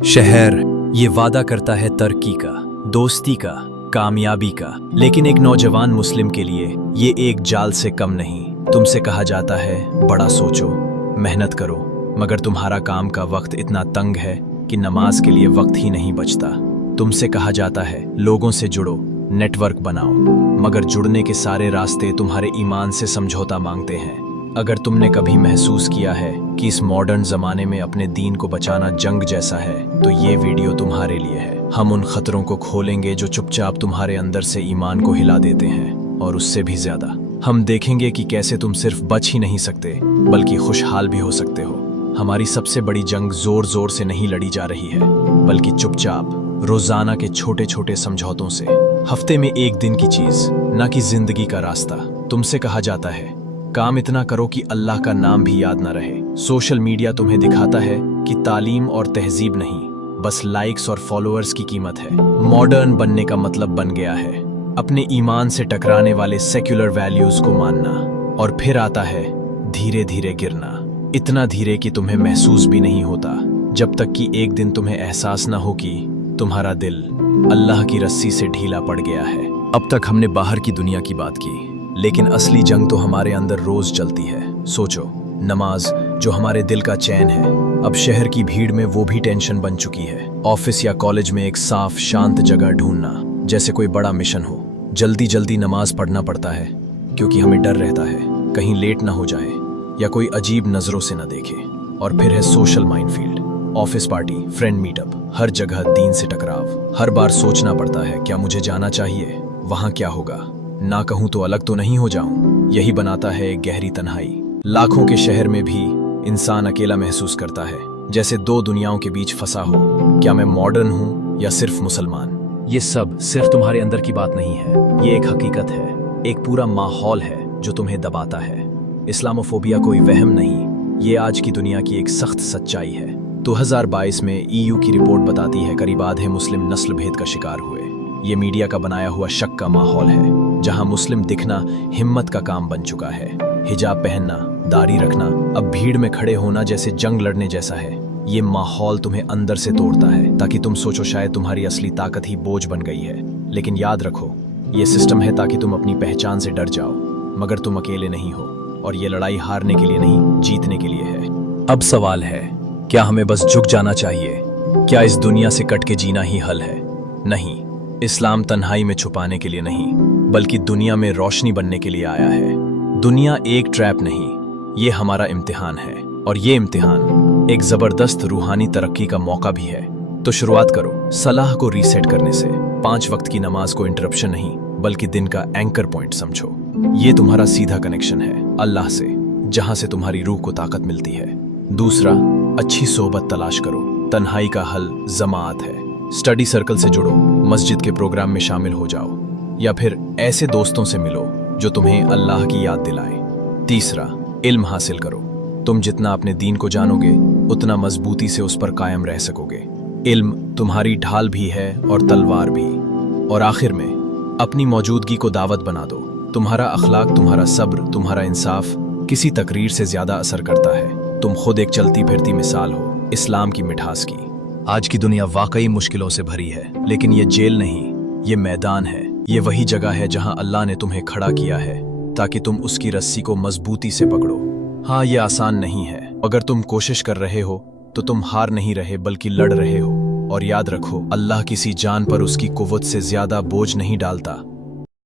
शहर ये वादा करता है तरक्की का, दोस्ती का, कामयाबी का, लेकिन एक नौजवान मुस्लिम के लिए ये एक जाल से कम नहीं। तुमसे कहा जाता है बड़ा सोचो, मेहनत करो, मगर तुम्हारा काम का वक्त इतना तंग है कि नमाज के लिए वक्त ही नहीं बचता। तुमसे कहा जाता है लोगों से जुड़ो, नेटवर्क बनाओ, मगर जुड़ने के सारे रास्ते तुम्हारे ईमान से समझौता मांगते हैं। अगर तुमने कभी महसूस किया है कि इस मॉडर्न जमाने में अपने दीन को बचाना जंग जैसा है, तो ये वीडियो तुम्हारे लिए है। हम उन खतरों को खोलेंगे जो चुपचाप तुम्हारे अंदर से ईमान को हिला देते हैं, और उससे भी ज्यादा हम देखेंगे कि कैसे तुम सिर्फ बच ही नहीं सकते बल्कि खुशहाल भी हो सकते हो। हमारी सबसे बड़ी जंग जोर जोर से नहीं लड़ी जा रही है, बल्कि चुपचाप रोजाना के छोटे छोटे समझौतों से। हफ्ते में एक दिन की चीज, ना कि जिंदगी का रास्ता। तुमसे कहा जाता है काम इतना करो कि अल्लाह का नाम भी याद ना रहे। सोशल मीडिया तुम्हें दिखाता है कि तालीम और तहजीब नहीं, बस लाइक्स और फॉलोअर्स की कीमत है। मॉडर्न बनने का मतलब बन गया है अपने ईमान से टकराने वाले सेक्युलर वैल्यूज को मानना, और फिर आता है धीरे धीरे गिरना। इतना धीरे कि तुम्हें महसूस भी नहीं होता, जब तक कि एक दिन तुम्हें एहसास ना हो कि तुम्हारा दिल अल्लाह की रस्सी से ढीला पड़ गया है। अब तक हमने बाहर की दुनिया की बात की, लेकिन असली जंग तो हमारे अंदर रोज चलती है। सोचो, नमाज जो हमारे दिल का चैन है, अब शहर की भीड़ में वो भी टेंशन बन चुकी है। ऑफिस या कॉलेज में एक साफ शांत जगह ढूंढना जैसे कोई बड़ा मिशन हो। जल्दी जल्दी नमाज पढ़ना पड़ता है क्योंकि हमें डर रहता है कहीं लेट ना हो जाए या कोई अजीब नजरों से न देखे। और फिर है social minefield, office party, friend meetup, हर जगह दीन से टकराव। हर बार सोचना पड़ता है क्या मुझे जाना चाहिए, वहां क्या होगा, ना कहूं तो अलग तो नहीं हो जाऊं। यही बनाता है एक गहरी तन्हाई। लाखों के शहर में भी इंसान अकेला महसूस करता है, जैसे दो दुनियाओं के बीच फंसा हो। क्या मैं मॉडर्न हूं या सिर्फ मुसलमान? ये सब सिर्फ तुम्हारे अंदर की बात नहीं है, ये एक हकीकत है, एक पूरा माहौल है जो तुम्हें दबाता है। इस्लामोफोबिया कोई वहम नहीं, ये आज की दुनिया की एक सख्त सच्चाई है। 2022 में EU की रिपोर्ट बताती है करीब आधे मुस्लिम नस्ल भेद का शिकार हुए। ये मीडिया का बनाया हुआ शक का माहौल है, जहां मुस्लिम दिखना हिम्मत का काम बन चुका है। हिजाब पहनना, दाढ़ी रखना अब भीड़ में खड़े होना जैसे जंग लड़ने जैसा है। ये माहौल तुम्हें अंदर से तोड़ता है ताकि तुम सोचो शायद तुम्हारी असली ताकत ही बोझ बन गई है। लेकिन याद रखो, ये सिस्टम है ताकि तुम अपनी पहचान से डर जाओ, मगर तुम अकेले नहीं हो, और ये लड़ाई हारने के लिए नहीं, जीतने के लिए है। अब सवाल है, क्या हमें बस झुक जाना चाहिए? क्या इस दुनिया से कट के जीना ही हल है? नहीं, इस्लाम तन्हाई में छुपाने के लिए नहीं, बल्कि दुनिया में रोशनी बनने के लिए आया है। दुनिया एक ट्रैप नहीं, ये हमारा इम्तिहान है, और ये इम्तिहान एक जबरदस्त रूहानी तरक्की का मौका भी है। तो शुरुआत करो सलाह को रीसेट करने से। 5 वक्त की नमाज को इंटरप्शन नहीं, बल्कि दिन का एंकर पॉइंट समझो। ये तुम्हारा सीधा कनेक्शन है अल्लाह से, जहां से तुम्हारी रूह को ताकत मिलती है। दूसरा, अच्छी सोबत तलाश करो। तन्हाई का हल जमात है। स्टडी सर्कल से जुड़ो, मस्जिद के प्रोग्राम में शामिल हो जाओ, या फिर ऐसे दोस्तों से मिलो जो तुम्हें अल्लाह की याद दिलाए। तीसरा, इल्म हासिल करो। तुम जितना अपने दीन को जानोगे, उतना मजबूती से उस पर कायम रह सकोगे। इल्म तुम्हारी ढाल भी है और तलवार भी। और आखिर में, अपनी मौजूदगी को दावत बना दो। तुम्हारा अखलाक, तुम्हारा सब्र, तुम्हारा इंसाफ किसी तकरीर से ज्यादा असर करता है। तुम खुद एक चलती फिरती मिसाल हो इस्लाम की मिठास की। आज की दुनिया वाकई मुश्किलों से भरी है, लेकिन ये जेल नहीं, ये मैदान है। ये वही जगह है जहां अल्लाह ने तुम्हें खड़ा किया है ताकि तुम उसकी रस्सी को मजबूती से पकड़ो। हाँ, ये आसान नहीं है। अगर तुम कोशिश कर रहे हो तो तुम हार नहीं रहे बल्कि लड़ रहे हो। और याद रखो, अल्लाह किसी जान पर उसकी कुव्वत से ज्यादा बोझ नहीं डालता।